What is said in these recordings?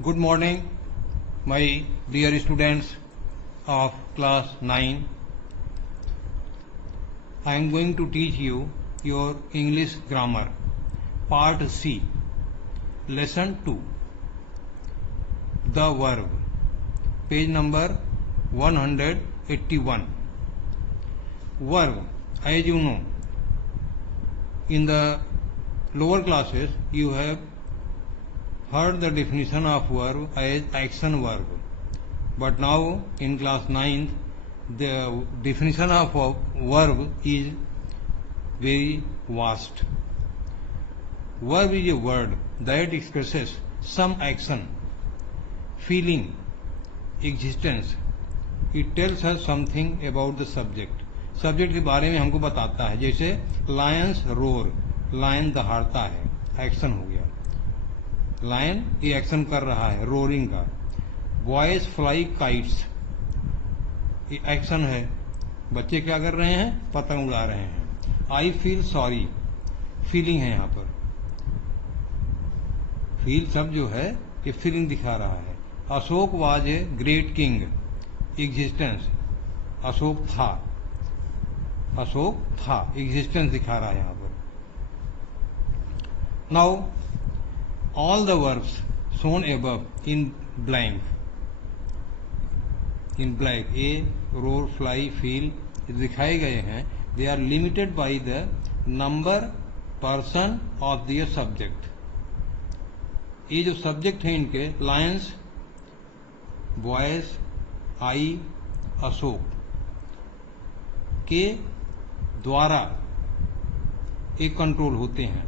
Good morning, my dear students of class 9. I am going to teach you your English grammar, part C, lesson 2. The verb, page number 181. Verb, as you know, in the lower classes you have heard the definition of verb as action verb, but now in class 9th the definition of verb is very vast. Verb is a word that expresses some action, feeling, existence. It tells us something about the subject. Subject के बारे में हमको बताता है, जैसे Lions roar, lion दहाड़ता है, action हो गया. लायन ये एक्शन कर रहा है रोरिंग का. बॉयज फ्लाई काइट्स, ये एक्शन है, बच्चे क्या कर रहे हैं, पतंग उड़ा रहे हैं. आई फील सॉरी, फीलिंग है यहाँ पर. फील शब्द जो है ये फीलिंग दिखा रहा है. Ashok was a great king, existence, Ashok था, अशोक था, एग्जिस्टेंस दिखा रहा है यहाँ पर. Now all the verbs shown above in blank, in black, a, roar, fly, feel, दिखाए गए हैं. They are limited by the number, person of their subject. ये जो सब्जेक्ट है इनके, लायंस, बॉयज, आई, अशोक के द्वारा एक कंट्रोल होते हैं.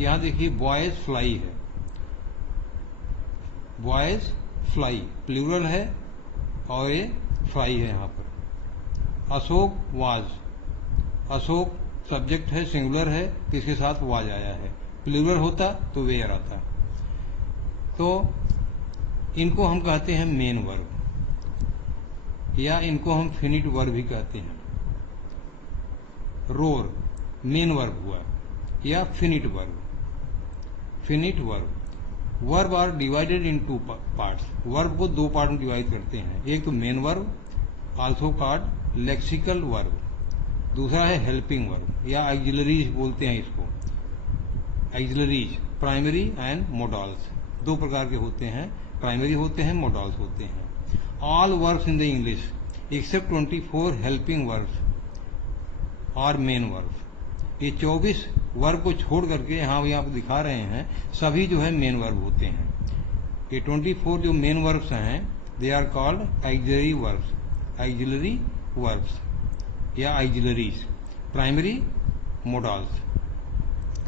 यहां देखिए बॉयज फ्लाई है, बॉयज फ्लाई प्लूरल है और ये फ्लाई है यहाँ पर. अशोक वाज, अशोक सब्जेक्ट है, सिंगुलर है, किसके साथ वाज आया है. प्लूरल होता तो वेयर आता. तो इनको हम कहते हैं मेन वर्ब, या इनको हम फिनिट वर्ब भी कहते हैं. रोर मेन वर्ब हुआ, या finite verb. Finite verb. Verb are divided in two parts. Verb को दो पार्ट में डिवाइड करते हैं. एक तो main verb, also called lexical verb. दूसरा है हेल्पिंग वर्ब, या एक्सिलरीज बोलते हैं इसको. एक्सिलरीज प्राइमरी एंड मोडाल्स, दो प्रकार के होते हैं, प्राइमरी होते हैं, मोडाल्स होते हैं. All verbs in the English except 24 helping verbs are main verbs. ये 24 वर्ब को छोड़ करके यहाँ भी आप दिखा रहे हैं, सभी जो है मेन वर्ब होते हैं. ये 24 जो मेन वर्ब्स हैं, they are called auxiliary verbs, auxiliary verbs या एक्सिलरीज. प्राइमरी, मोडाल्स,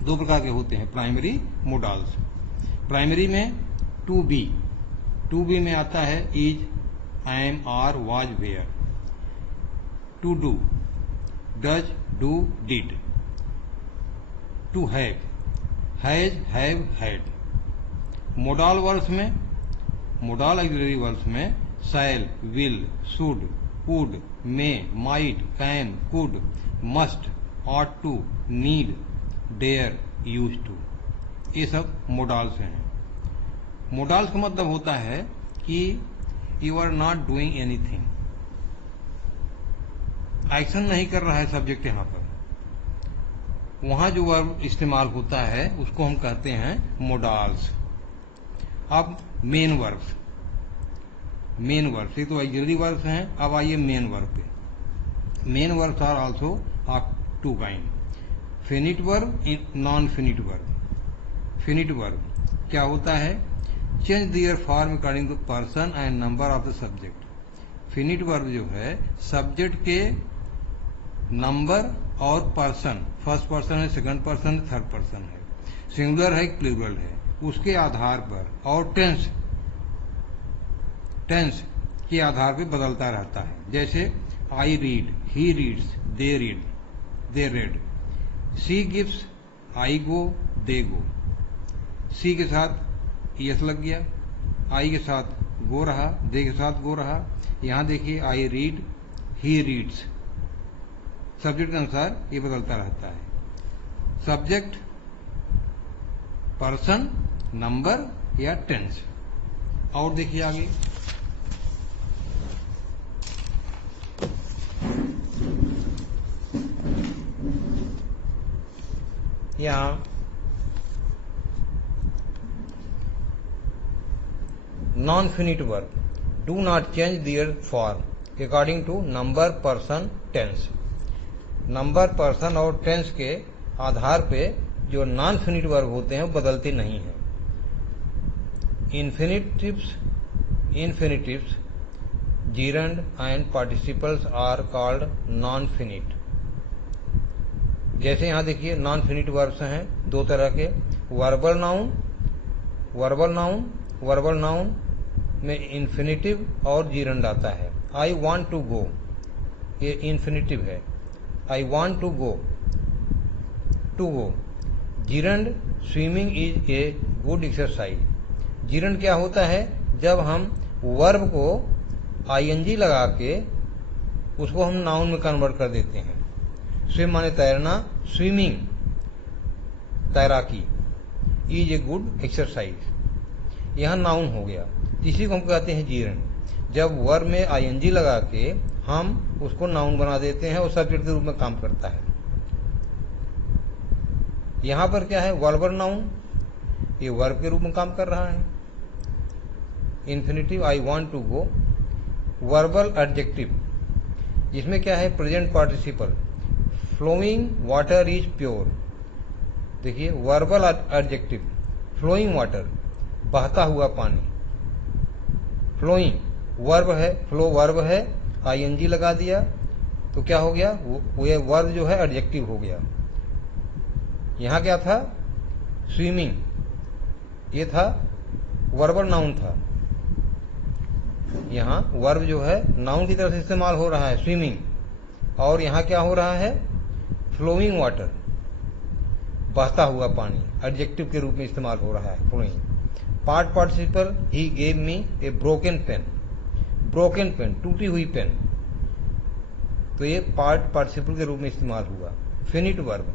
दो प्रकार के होते हैं, प्राइमरी, मोडाल्स. प्राइमरी में टू बी, टू बी में आता है is, am, are, was, were. To do, does, do, did. To have, has, have, had. Modal verbs में, मोडाल एक्सिलरी वर्ब्स में shall, will, should, would, may, might, can, could, must, ought to, need, dare, used to. ये सब modals हैं. Modals का मतलब होता है कि you are not doing anything, action नहीं कर रहा है सब्जेक्ट यहाँ पर. वहां जो वर्ब इस्तेमाल होता है उसको हम कहते हैं मोडाल्स. अब मेन वर्ब्स, मेन वर्ब्स, ये तो एक्सिलरी वर्ब्स हैं. अब आइए मेन वर्ब पे. Main verbs are also of two kind, finite verb, non finite verb. Finite verb क्या होता है, change their form according to person and number of the subject. Finite verb जो है subject के नंबर और person, first person है, second person है, third person है, सिंगुलर है, प्लूरल है, उसके आधार पर, और टेंस, टेंस के आधार पर बदलता रहता है. जैसे I read, he reads, they read, they read. She gives, I go, they go. She के साथ यस लग गया, आई के साथ गो रहा, दे के साथ गो रहा. यहां देखिए I read, he reads, subject के अनुसार ये बदलता रहता है. सब्जेक्ट, पर्सन, नंबर या टेंस. और देखिए आगे, यहाँ non finite verb, do not change their form according to number, person, tense. Number, person और टेंस के आधार पे जो नॉन फिनिट वर्ब होते हैं वो बदलते नहीं हैं। इन्फिनिटिव्स, gerund and participles are called non-finite। जैसे यहाँ देखिए नॉन फिनिट वर्ब्स हैं दो तरह के, वर्बल नाउन में इन्फिनिटिव और जीरंड आता है। आई वॉन्ट टू गो, ये इन्फिनिटिव है, I want to go. Gerund, swimming is a good exercise. Gerund क्या होता है, जब हम वर्ब को आईएनजी लगा के उसको हम नाउन में कन्वर्ट कर देते हैं। स्विम माने तैरना, स्विमिंग तैराकी, इज ए गुड एक्सरसाइज, यह नाउन हो गया। इसी को हम कहते हैं जीरंड, जब वर्ब में आईएनजी लगा के हम उसको नाउन बना देते हैं और सब्जेक्ट के रूप में काम करता है। यहां पर क्या है, वर्बल नाउन, ये वर्ब के रूप में काम कर रहा है। Infinitive, I want to go. Verbal adjective, जिसमें क्या है, present participle, flowing water is pure. देखिए वर्बल एडजेक्टिव, फ्लोइंग वाटर, बहता हुआ पानी। फ्लोइंग वर्ब है, फ्लो वर्ब है, आईएनजी लगा दिया तो क्या हो गया, वो वर्ब जो है एडजेक्टिव हो गया। यहां क्या था, स्विमिंग, ये था वर्बल नाउन था। यहाँ वर्ब जो है नाउन की तरफ से इस्तेमाल हो रहा है, स्विमिंग, और यहाँ क्या हो रहा है, फ्लोइंग वाटर, बहता हुआ पानी, एडजेक्टिव के रूप में इस्तेमाल हो रहा है flowing. Part participle, he gave me a broken pen. Broken pen, टूटी हुई पेन, तो ये पार्ट पार्टिसिपल के रूप में इस्तेमाल हुआ। फिनिट वर्ब,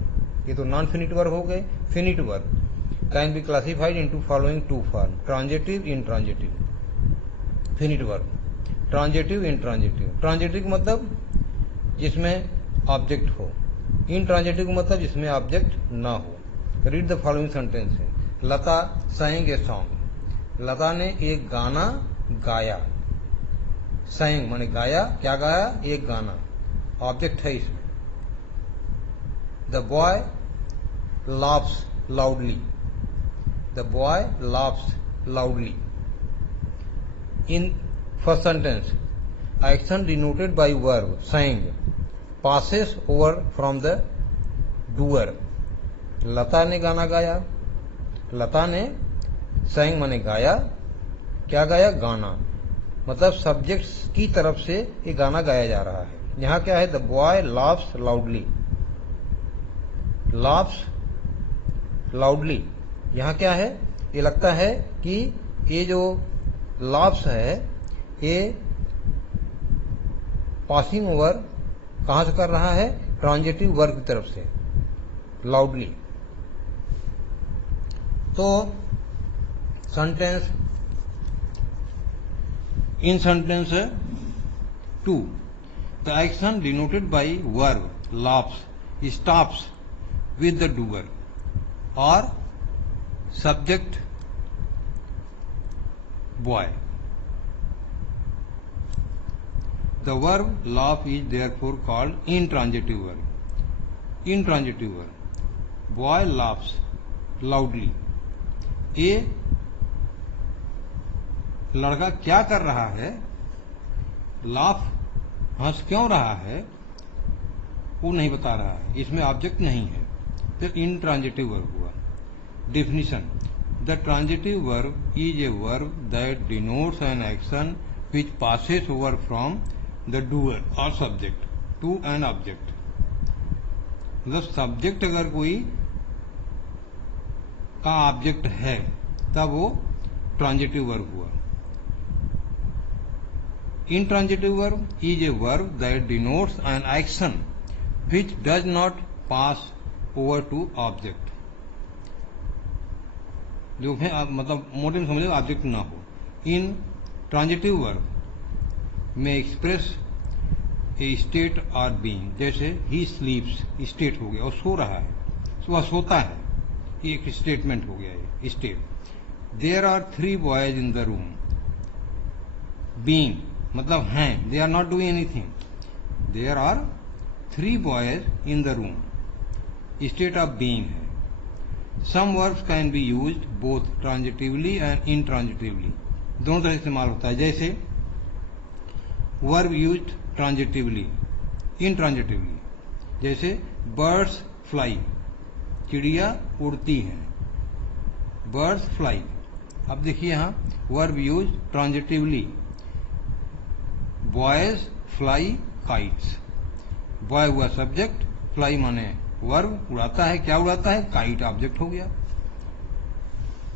ये तो नॉन फिनिट वर्ब हो गए। Finite verb can be classified into following two form, transitive, intransitive. Finite verb, transitive, intransitive. Transitive मतलब जिसमें ऑब्जेक्ट हो, इंट्रांजिटिव मतलब जिसमें ऑब्जेक्ट ना हो। Read the following sentence. Lata sang a song, Lata ने एक गाना गाया। sang माने गाया, क्या गाया, एक गाना, ऑब्जेक्ट है इसमें। The boy laughs loudly, the boy laughs loudly। In first sentence, action denoted by verb sang passes over from the doer। लता ने गाना गाया, लता ने sang माने गाया, क्या गाया, गाना, मतलब सब्जेक्ट की तरफ से ये गाना गाया जा रहा है। यहां क्या है, the boy laughs loudly, laughs loudly, यहां क्या है, ये लगता है कि ये जो laughs है ये पासिंग ओवर कहां से कर रहा है, ट्रांजिटिव वर्ब की तरफ से, लाउडली। तो sentence, in sentence 2, the action denoted by verb laughs stops with the doer or subject boy। The verb laugh is therefore called intransitive verb। Intransitive verb, boy laughs loudly, ये लड़का क्या कर रहा है, लाफ, हंस क्यों रहा है, वो नहीं बता रहा है, इसमें ऑब्जेक्ट नहीं है, तो इंट्रांजिटिव वर्ब हुआ। Definition, the transitive verb is a verb that denotes an action which passes over from the doer or subject to an object। मतलब सब्जेक्ट अगर कोई का ऑब्जेक्ट है तब वो ट्रांजिटिव वर्ब हुआ। Intransitive verb is a verb that denotes an action which does not pass over to object। जो है मतलब मोटे में समझे ऑब्जेक्ट ना हो। इन ट्रांजिटिव वर्ब में एक्सप्रेस ए स्टेट और बीइंग, जैसे ही स्लीप्स स्टेट हो गया और सो रहा है, वह सोता है, ये एक स्टेटमेंट हो गया है state. There are 3 boys in the room, being मतलब हैं, they are not doing anything, there are 3 boys in the room, state of being है। Some verbs can be used both transitively and intransitively, दोनों तरह इस्तेमाल होता है। जैसे verb used transitively, intransitively, जैसे बर्ड्स फ्लाई, चिड़िया उड़ती हैं, बर्ड्स फ्लाई। अब देखिए यहाँ verb use transitively, boys fly kites, boy हुआ सब्जेक्ट, फ्लाई माने वर्ब, उड़ाता है, क्या उड़ाता है, काइट ऑब्जेक्ट हो गया।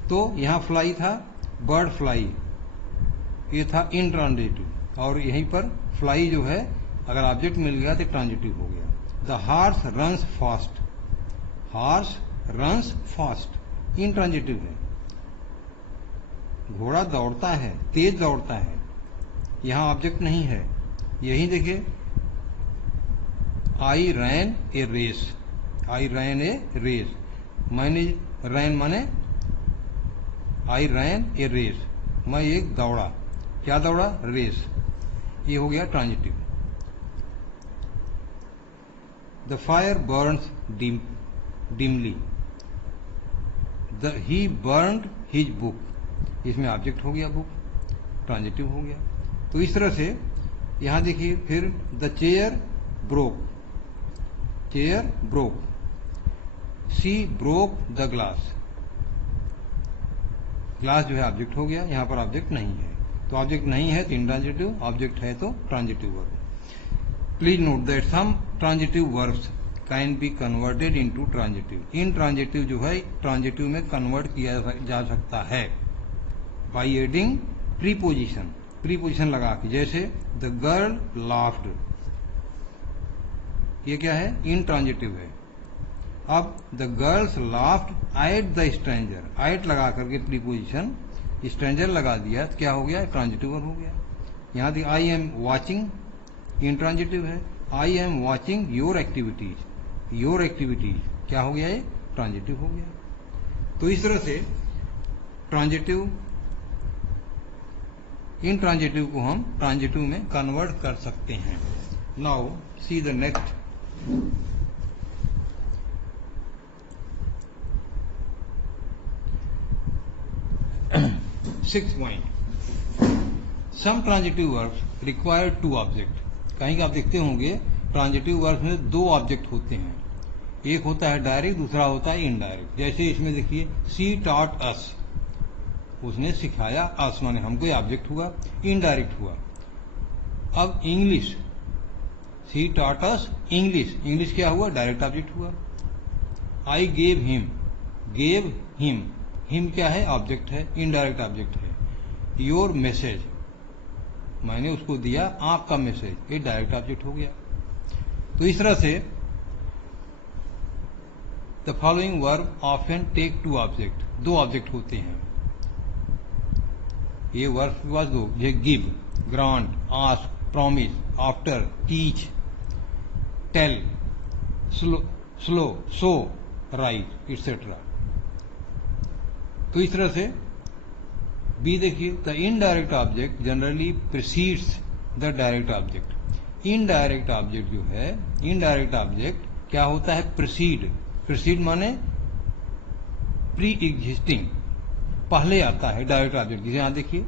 तो यहाँ फ्लाई था, बर्ड फ्लाई, ये था इनट्रांजिटिव, और यहीं पर फ्लाई जो है अगर ऑब्जेक्ट मिल गया तो ट्रांजिटिव हो गया। The horse runs fast, horse runs fast, intransitive है। घोड़ा दौड़ता है, तेज दौड़ता है, यहां ऑब्जेक्ट नहीं है। यही देखिए आई रैन ए रेस, आई रैन ए रेस, मैंने रैन माने आई रैन ए रेस, मैं एक दौड़ा, क्या दौड़ा, रेस, ये हो गया transitive. The fire Burns dimly, he burned his book, इसमें ऑब्जेक्ट हो गया बुक, ट्रांजिटिव हो गया। तो इस तरह से यहां देखिए फिर the chair broke, chair broke, she broke the glass, glass जो है ऑब्जेक्ट हो गया, यहां पर ऑब्जेक्ट नहीं है। तो ऑब्जेक्ट नहीं है तो इनट्रांजिटिव, ऑब्जेक्ट है तो transitive verb. Please note that some transitive verbs can be converted into transitive, intransitive जो है ट्रांजिटिव में कन्वर्ट किया जा सकता है बाई एडिंग प्रीपोजिशन, प्रीपोजिशन लगा के, जैसे द गर्ल लाफ्ड, ये क्या है, इनट्रांजिटिव है। अब the girls laughed at the stranger, at लगा करके प्रीपोजिशन स्ट्रेंजर लगा दिया तो क्या हो गया, ट्रांजिटिव वर्ब हो गया। यहां देखिए आई एम वॉचिंग, इनट्रांजिटिव है, I am watching your activities, your activities क्या हो गया, ये ट्रांजिटिव हो गया। तो इस तरह से ट्रांजिटिव इनट्रांजिटिव को हम ट्रांजिटिव में कन्वर्ट कर सकते हैं। Now see the next. Six point, some transitive verbs require 2 object. कहीं आप देखते होंगे ट्रांजिटिव वर्ब्स में 2 ऑब्जेक्ट होते हैं, एक होता है डायरेक्ट, दूसरा होता है इनडायरेक्ट। जैसे इसमें देखिए सी टॉट अस, उसने सिखाया, अस माने हमको, ये ऑब्जेक्ट हुआ, इनडायरेक्ट हुआ। अब इंग्लिश, सी टॉट अस इंग्लिश, इंग्लिश क्या हुआ, डायरेक्ट ऑब्जेक्ट हुआ। आई गेव हिम, हिम क्या है, ऑब्जेक्ट है, इनडायरेक्ट ऑब्जेक्ट है। योर मैसेज, मैंने उसको दिया आपका मैसेज, ये डायरेक्ट ऑब्जेक्ट हो गया। तो इस तरह से the following verb often take 2 object, 2 object होते हैं। ये वर्ब के पास 2, जैसे give, grant, ask, promise, after, teach, tell, slow, so, write, etcetera. तो इस तरह से बी देखिए the indirect object generally precedes the direct object. Indirect object जो है, इनडायरेक्ट ऑब्जेक्ट क्या होता है, प्रीसीड, प्रीसीड माने प्री एग्जिस्टिंग, पहले आता है डायरेक्ट ऑब्जेक्ट। जिसे यहां देखिए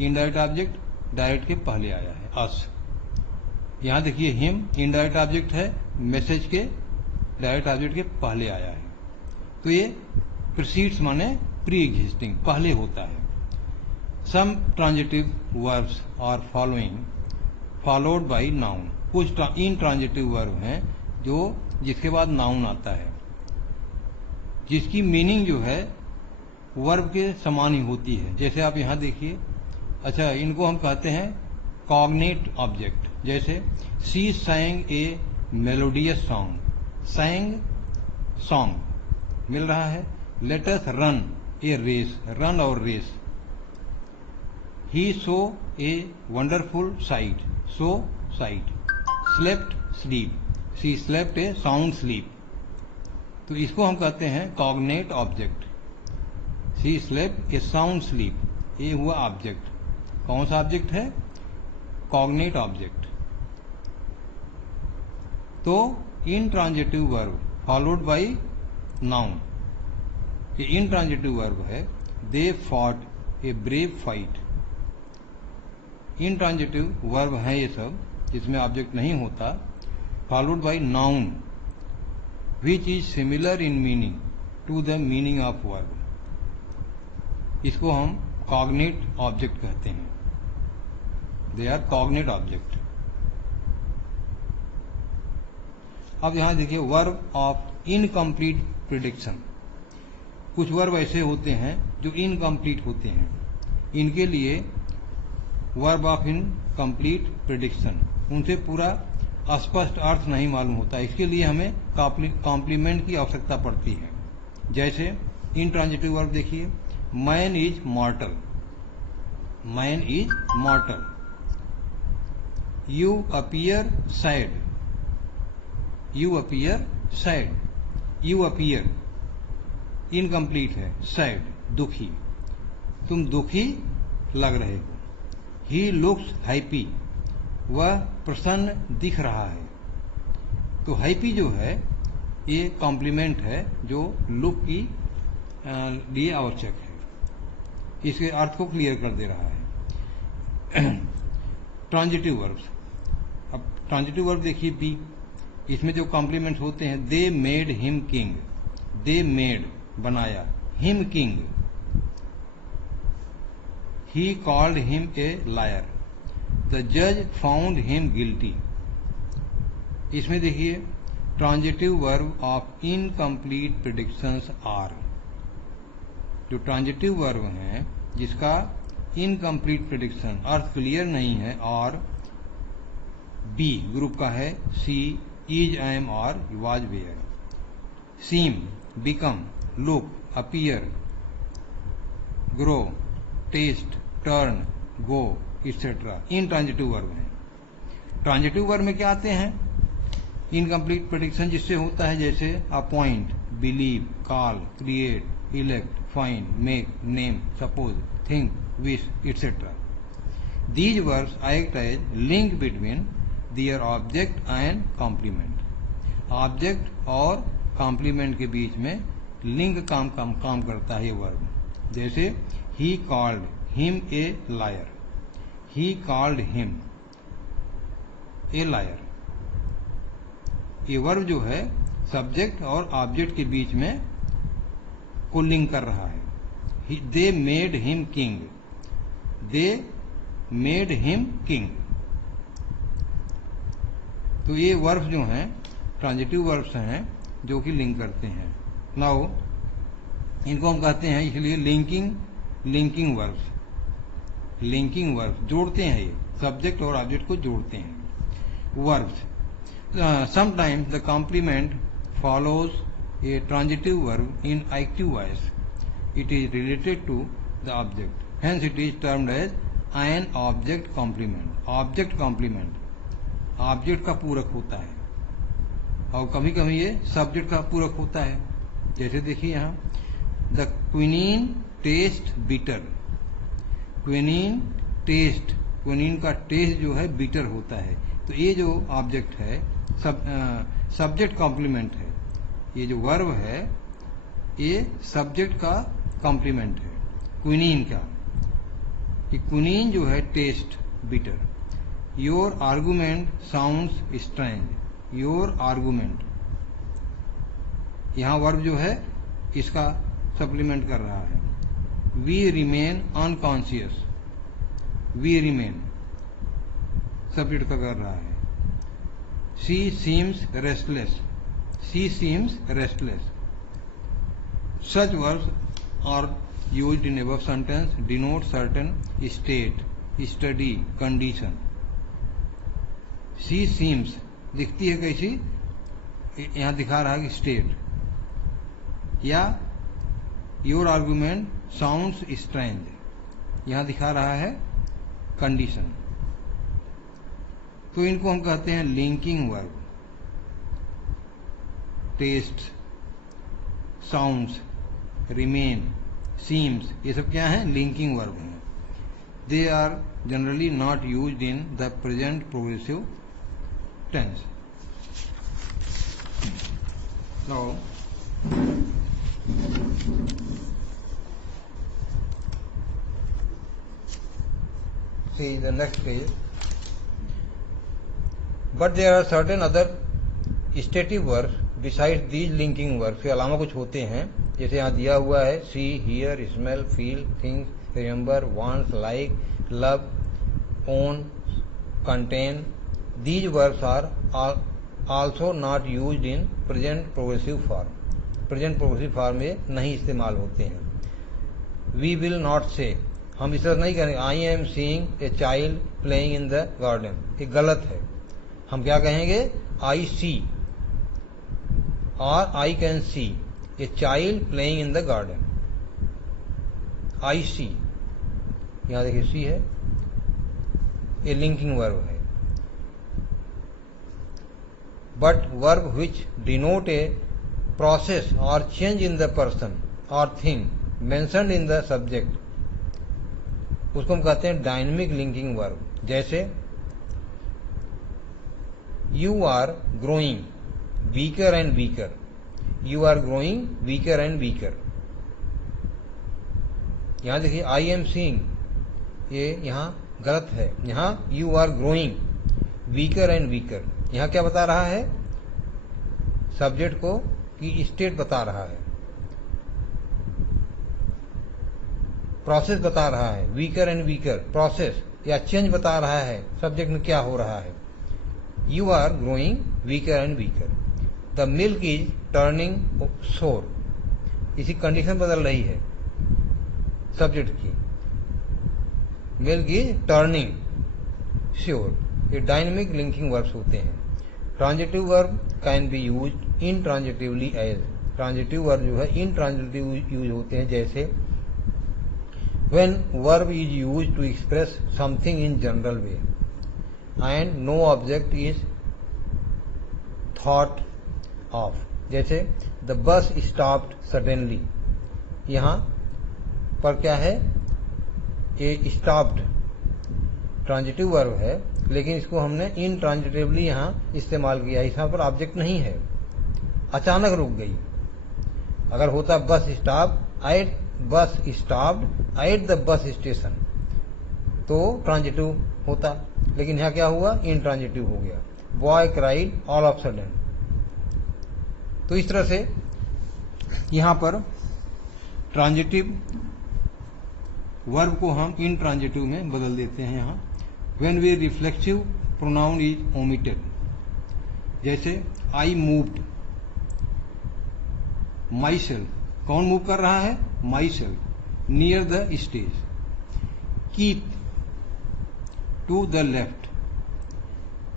इनडायरेक्ट ऑब्जेक्ट डायरेक्ट के पहले आया है, अस। यहां देखिए हिम इनडायरेक्ट ऑब्जेक्ट है, मैसेज के डायरेक्ट ऑब्जेक्ट के पहले आया है। तो ये प्रीसीड्स माने प्री एग्जिस्टिंग, पहले होता है। Some transitive verbs are followed by noun, कुछ इनट्रांजिटिव वर्ब हैं जो जिसके बाद नाउन आता है, जिसकी मीनिंग जो है वर्ब के समान ही होती है। जैसे आप यहां देखिए, अच्छा इनको हम कहते हैं कॉग्नेट ऑब्जेक्ट। जैसे she sang a melodious song, sang song मिल रहा है। Let us run a race, run और race, he saw a wonderful sight, saw sight, slept sleep, she slept a sound sleep. तो इसको हम कहते हैं cognate object. She slept a sound sleep, ये हुआ ऑब्जेक्ट। कौन सा ऑब्जेक्ट है? Cognate object. तो intransitive verb followed by noun, ये इंट्रांजिटिव वर्ब है। They fought a brave fight, intransitive verb है ये सब, जिसमें ऑब्जेक्ट नहीं होता। Followed by noun which is similar in meaning to the meaning of verb, इसको हम कॉग्नेट ऑब्जेक्ट कहते हैं। They are cognate object. अब यहां देखिए वर्ब ऑफ इनकम्प्लीट प्रिडिक्शन। कुछ वर्ब ऐसे होते हैं जो इनकम्प्लीट होते हैं, इनके लिए वर्ब ऑफ इनकम्प्लीट प्रिडिक्शन, उनसे पूरा स्पष्ट अर्थ नहीं मालूम होता, इसके लिए हमें कॉम्प्लीमेंट की आवश्यकता पड़ती है। जैसे इंट्रांजिटिव वर्ब देखिए, man is मॉर्टल, man is मॉर्टल। You appear sad, you appear sad, you appear incomplete है, सैड दुखी, तुम दुखी लग रहे हो। ही लुक्स हैप्पी, वह प्रसन्न दिख रहा है। तो हैप्पी जो है ये कॉम्प्लीमेंट है जो लुक की लिए आवश्यक है, इसके अर्थ को क्लियर कर दे रहा है। ट्रांजिटिव वर्ब्स, अब ट्रांजिटिव वर्ब देखिए बी, इसमें जो कॉम्प्लीमेंट होते हैं, they made him king, they made बनाया, him king, he called him a liar, the जज फाउंड हिम गिल्टी। इसमें देखिए transitive verb of incomplete predictions are, जो ट्रांजिटिव वर्ब हैं जिसका इनकम्प्लीट प्रिडिक्शन अर्थ क्लियर नहीं है, और बी ग्रुप का है, see is am are was were. Seem, become, look, appear, grow, taste, turn, go etcetera intransitive verb हैं। ट्रांजिटिव वर्ब में क्या आते हैं? इनकम्प्लीट प्रेडिक्शन जिससे होता है, जैसे appoint, believe, call, create, elect, find, make, name, suppose, think, wish etcetera. These verbs act as link between their object and complement. Object और कॉम्प्लीमेंट के बीच में लिंक काम करता है ये वर्ब। जैसे ही called him a lawyer, he called him a lawyer. ये वर्ब जो है सब्जेक्ट और ऑब्जेक्ट के बीच में को लिंक कर रहा है। दे made him king, they made him king. तो ये वर्ब्स जो हैं ट्रांजिटिव वर्ब्स हैं जो कि लिंक करते हैं। नाउ इनको हम कहते हैं इसलिए लिंकिंग वर्ब्स, लिंकिंग वर्ब्स जोड़ते हैं, ये सब्जेक्ट और ऑब्जेक्ट को जोड़ते हैं। Verbs sometimes the complement follows a transitive verb in active voice. It is related to the object, hence it is termed as an object complement. Object complement object का पूरक होता है, और कभी कभी ये सब्जेक्ट का पूरक होता है। जैसे देखिए यहाँ, the quinine taste bitter, quinine taste, quinine का टेस्ट जो है बिटर होता है। तो ये जो ऑब्जेक्ट है सब्जेक्ट कॉम्प्लीमेंट है, ये जो वर्ब है ये सब्जेक्ट का कॉम्प्लीमेंट है क्विनीन का, कि क्विनीन जो है taste bitter. Your argument sounds strange, your argument, यहां वर्ब जो है इसका सप्लीमेंट कर रहा है। We remain unconscious, we remain subject का कर रहा है। She seems restless, she seems restless. Such verbs are used in above sentence denote certain state, study, condition. She seems दिखती है कैसी, यहां दिखा रहा है कि स्टेट, या योर आर्गुमेंट साउंड्स स्ट्रेंज, यहां दिखा रहा है कंडीशन। तो इनको हम कहते हैं linking verb. Taste, sounds, remain, seems, ये सब क्या है? लिंकिंग वर्ब हैं। They are generally not used in the present progressive tense. Now see the next page. But there are certain other stative verbs besides these linking verbs के अलावा कुछ होते हैं, जैसे यहाँ दिया हुआ है see, hear, smell, feel, think, remember, want, like, love, own, contain. These verbs are also not used in present progressive form. Present progressive form में नहीं इस्तेमाल होते हैं। We will not say, हम इस तरह नहीं करेंगे I am seeing a child playing in the garden, ये गलत है। हम क्या कहेंगे? आई सी और I can see a child playing in the garden. I see, यहां देखिए सी है, ये लिंकिंग वर्ब है। But verb which denote a process और चेंज इन द पर्सन और thing mentioned in the subject, उसको हम कहते हैं डायनेमिक लिंकिंग वर्ब। जैसे you are growing weaker and weaker, you are growing weaker and weaker. यहां देखिए आई एम सीइंग, ये यहां गलत है। यहां you are growing weaker and weaker, यहां क्या बता रहा है? सब्जेक्ट को की स्टेट बता रहा है, प्रोसेस बता रहा है। वीकर एंड वीकर प्रोसेस या चेंज बता रहा है सब्जेक्ट में क्या हो रहा है। You are growing weaker and weaker. The milk is turning sour, इसी कंडीशन बदल रही है सब्जेक्ट की। Milk is turning sure. ये डायनेमिक लिंकिंग वर्ब्स होते हैं। Transitive verb can be used intransitively as, transitive verb जो है इनट्रांजिटिव यूज होते हैं। जैसे when verb is used to express something in general way and no object is thought of, जैसे the bus stopped suddenly, यहां पर क्या है? ये stopped ट्रांजिटिव वर्ब है, लेकिन इसको हमने इनट्रांजिटिवली यहां इस्तेमाल किया। यहां पर ऑब्जेक्ट नहीं है, अचानक रुक गई। अगर होता बस स्टॉप एट, बस stopped at the bus station, तो ट्रांजिटिव होता, लेकिन यहां क्या हुआ? इनट्रांजिटिव हो गया। Boy cried all of sudden. तो इस तरह से यहां पर ट्रांजिटिव वर्ब को हम इनट्रांजिटिव में बदल देते हैं। यहां when we reflexive pronoun is omitted, जैसे आई मूव्ड माई सेल्फ, कौन मूव कर रहा है? Myself near the stage. Keep to the left,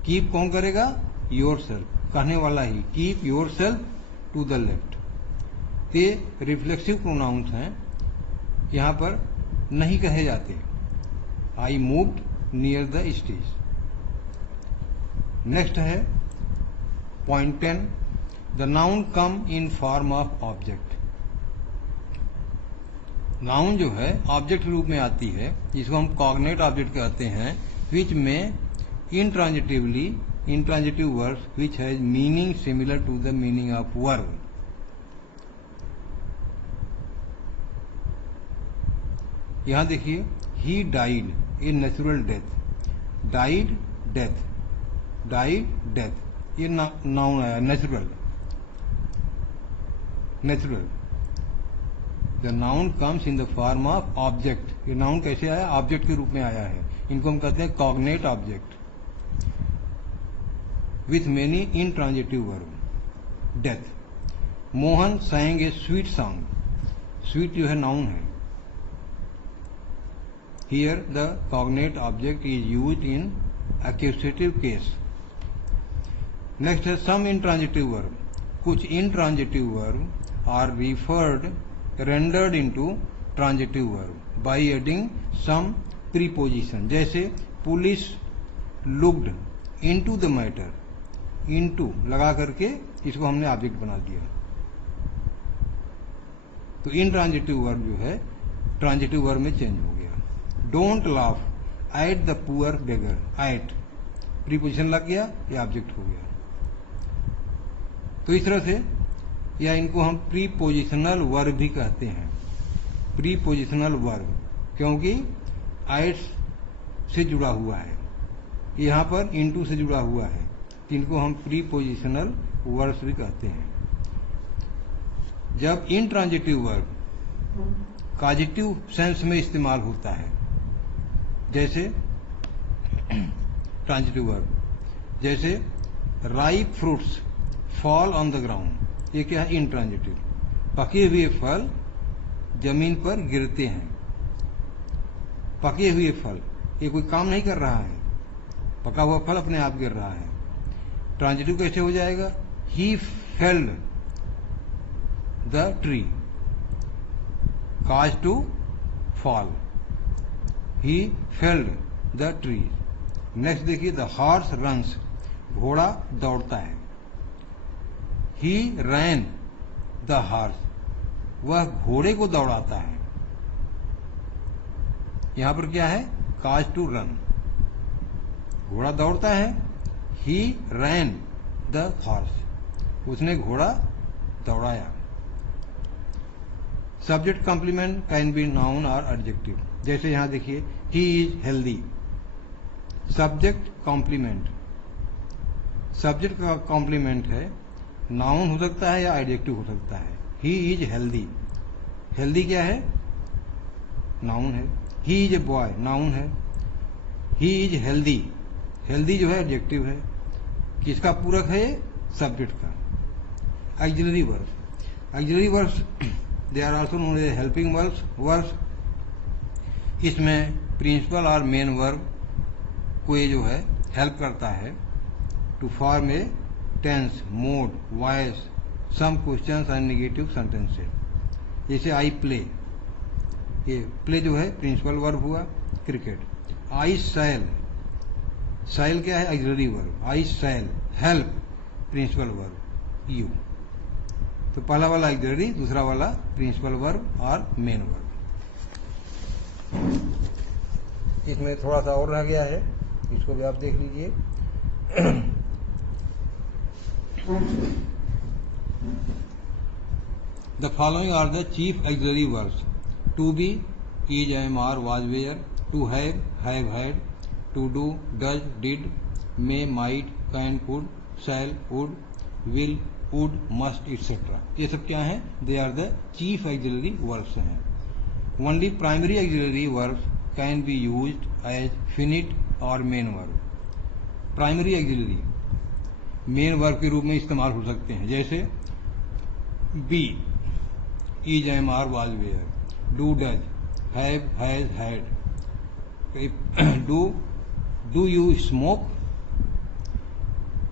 keep कौन करेगा? योर सेल्फ, कहने वाला ही। Keep yourself to the left. ये रिफ्लेक्सिव प्रोनाउंस हैं, यहां पर नहीं कहे जाते। I moved near the stage. Next है point 10, the noun come in form of object. Noun जो है ऑब्जेक्ट के रूप में आती है, जिसको हम कॉग्नेट ऑब्जेक्ट कहते हैं, विच में intransitive verbs which has meaning similar to the meaning of verb. यहां देखिए he died a natural death, died death, died death, ये नाउन आया natural. Natural, the noun comes in the form of object. ये noun कैसे आया? Object के रूप में आया है। इनको हम कहते हैं cognate object with many intransitive verb. Death, Mohan sang a sweet song, sweet जो है नाउन है। Here the cognate object is used in accusative case. Next है सम इनट्रांजिटिव वर्ब, कुछ intransitive verb are rendered into transitive verb by adding some preposition, जैसे police looked into the matter, into लगा करके इसको हमने object बना दिया। तो इनट्रांजिटिव वर्ब जो है ट्रांजिटिव वर्ब में चेंज हो गया। Don't laugh at the poor beggar, at preposition लग गया, ये ऑब्जेक्ट हो गया। तो इस तरह से या इनको हम प्रीपोजिशनल वर्ब भी कहते हैं, प्रीपोजिशनल वर्ब, क्योंकि एट से जुड़ा हुआ है, यहाँ पर इनटू से जुड़ा हुआ है, इनको हम प्रीपोजिशनल वर्ब्स भी कहते हैं। जब इनट्रांजिटिव वर्ब कॉजेटिव सेंस में इस्तेमाल होता है, जैसे ट्रांजिटिव वर्ब, जैसे ripe fruits fall on the ground, ये क्या है? इनट्रांजिटिव। पके हुए फल जमीन पर गिरते हैं। पके हुए फल, ये कोई काम नहीं कर रहा है, पका हुआ फल अपने आप गिर रहा है। ट्रांजिटिव कैसे हो जाएगा? He felled the tree, cause to fall, he felled the tree. Next देखिए, द हॉर्स रन्स, घोड़ा दौड़ता है। ही रैन द हॉर्स, वह घोड़े को दौड़ाता है। यहां पर क्या है? काज टू रन, घोड़ा दौड़ता है। ही रैन द हॉर्स, उसने घोड़ा दौड़ाया। Subject complement can be noun और एडजेक्टिव, जैसे यहां देखिए, he is healthy, subject complement, subject का कॉम्प्लीमेंट है, नाउन हो सकता है या एडजेक्टिव हो सकता है। ही इज हेल्दी, हेल्दी क्या है? नाउन है। He is a boy, noun है। ही इज हेल्दी, हेल्दी जो है एडजेक्टिव है। किसका पूरक है? सब्जेक्ट का। Auxiliary verbs, auxiliary verbs they are also known as helping verbs, verbs इसमें प्रिंसिपल और मेन वर्ब को ये जो है हेल्प करता है to form a tense, mode, voice, some questions and negative sentences. जैसे आई प्ले, ये प्ले जो है प्रिंसिपल वर्ब हुआ। क्रिकेट, आई सैल, सैल क्या है? Auxiliary verb. I shall help, principal verb you. तो पहला वाला ऑक्सिलरी, दूसरा वाला प्रिंसिपल वर्ब और मेन वर्ब। इसमें थोड़ा सा और रह गया है, इसको भी आप देख लीजिए। The following are the chief auxiliary verbs: to be, is, am, are, was, were; to have had; to do, does, did; may, might, can, could; shall, would; will, would, must, etc. ये सब क्या हैं? They are the chief auxiliary verbs हैं। Only primary auxiliary verbs can be used as finite or main verb. Primary auxiliary main verb के रूप में इस्तेमाल हो सकते हैं, जैसे be, is, am, are, was, were; do, does; have, has, had; do you smoke,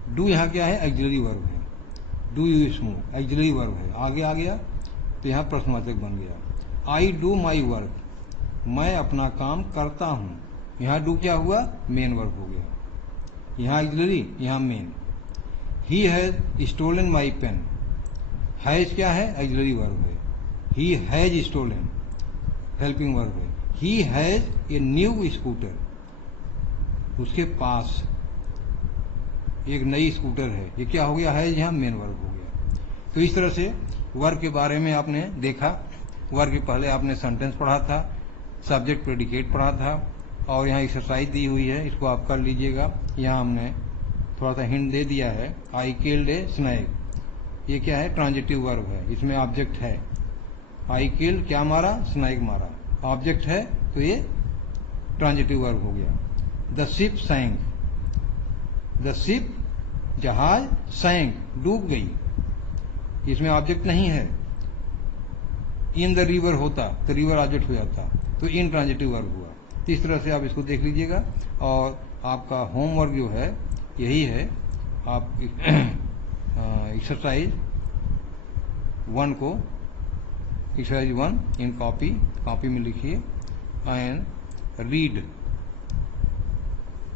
do यहाँ क्या है? ऑक्सिलरी वर्ब है। Do you smoke auxiliary verb है। आगे आ गया तो यहाँ प्रश्नवाचक बन गया। आई डू माई वर्क, मैं अपना काम करता हूँ। यहाँ डू क्या हुआ? मेन वर्ब हो गया। यहाँ ऑक्सिलरी, यहाँ main. He has stolen my pen, has क्या है? ऑक्सिलरी वर्ब है। He has stolen helping verb है। He has a new scooter, उसके पास एक नई स्कूटर है। ये क्या हो गया? हैज यहाँ मेन वर्ब हो गया। तो इस तरह से वर्ब के बारे में आपने देखा। वर्ब के पहले आपने सेंटेंस पढ़ा था, सब्जेक्ट प्रेडिकेट पढ़ा था, और यहाँ एक्सरसाइज दी हुई है, इसको आप कर लीजिएगा। यहाँ हमने थोड़ा सा हिंट दे दिया है। आई किल्ड ए स्नेक, ये क्या है? ट्रांजिटिव वर्ब है, इसमें ऑब्जेक्ट है। आई किल्ड क्या मारा? स्नेक मारा, ऑब्जेक्ट है, तो ये ट्रांजिटिव वर्ब हो गया। द शिप सैंक, द शिप जहाज सैंक डूब गई, इसमें ऑब्जेक्ट नहीं है। इन द रिवर होता तो रिवर ऑब्जेक्ट हो जाता, तो इन ट्रांजिटिव वर्ब हुआ। इस तरह से आप इसको देख लीजिएगा। और आपका होमवर्क जो है यही है, आप एक्सरसाइज 1 को, एक्सरसाइज 1 इन कॉपी में लिखिए and read,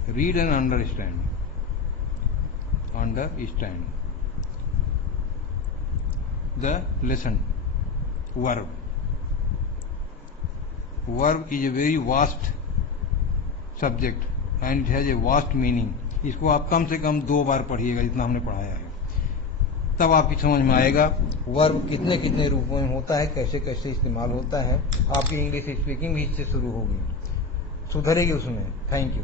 read and understand, understand the lesson. Verb, verb is a very vast subject and it has a vast meaning. इसको आप कम से कम 2 बार पढ़िएगा जितना हमने पढ़ाया है, तब आपकी समझ में आएगा वर्ब कितने कितने रूपों में होता है, कैसे कैसे इस्तेमाल होता है। आपकी इंग्लिश स्पीकिंग भी इससे शुरू होगी, सुधरेगी उसमें। Thank you.